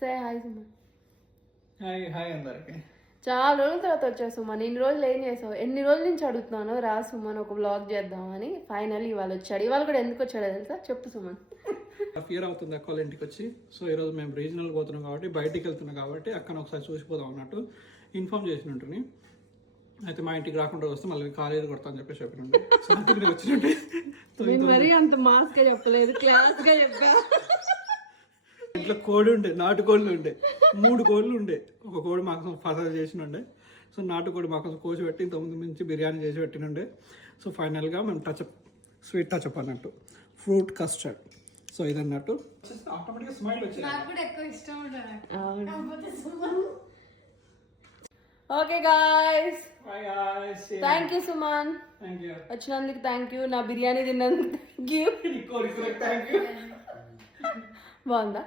Say hi Suman. Hi అందరికి. చాలా రోజుల తర్వాత వచ్చా సుమన్. ఇన్ని రోజులు ఏం చేసావు? ఎన్ని రోజుల నుంచి అడుగుతున్నాను రా సుమన్ ఒక బ్లాగ్ చేద్దామని. ఫైనల్ ఇవాళ వచ్చాడు. ఇవాళ కూడా ఎందుకు వచ్చాడో తెలుసా? చెప్పు సుమన్. ఇయర్ అవుతుంది అక్క వాళ్ళ ఇంటికి వచ్చి. సో ఈరోజు మేము రీజనల్ పోతున్నాం కాబట్టి, బయటికి వెళ్తున్నాం కాబట్టి అక్కడ ఒకసారి చూసిపోదాం అన్నట్టు ఇన్ఫార్మ్ చేసి ఉంటుంది. అయితే మా ఇంటికి రాకుండా వస్తే మళ్ళీ కాలేజీ కొడతా అని చెప్పేసి చెప్పినండి. సో ఇంటికి వచ్చినట్టు మరీ అంత మాస్ గా చెప్పలేదు, క్లాస్ గా చెప్పా. ఇంట్లో కోడి ఉండే, నాటుకోళ్ళు ఉండే, 3 కోళ్ళు ఉండే. ఒక కోడి మాకు ఫసల్ చేసినుండే. సో నాటుకోడి మాకు కోసి పెట్టి 9 నుంచి బిర్యానీ చేసి పెట్టినుండే. సో ఫైనల్గా మేము స్వీట్ టచ్అప్ అన్నట్టు ఫ్రూట్ కస్టర్డ్. సో ఇదన్నట్టు ఆటోమేటిక్గా స్మైల్ వచ్చింది. Okay guys, thank you Suman. Thank you వచ్చినందుకు థ్యాంక్ యూ. నా బిర్యానీ తిన్నందుకు థ్యాంక్ యూ. Thank you. బాగుందా?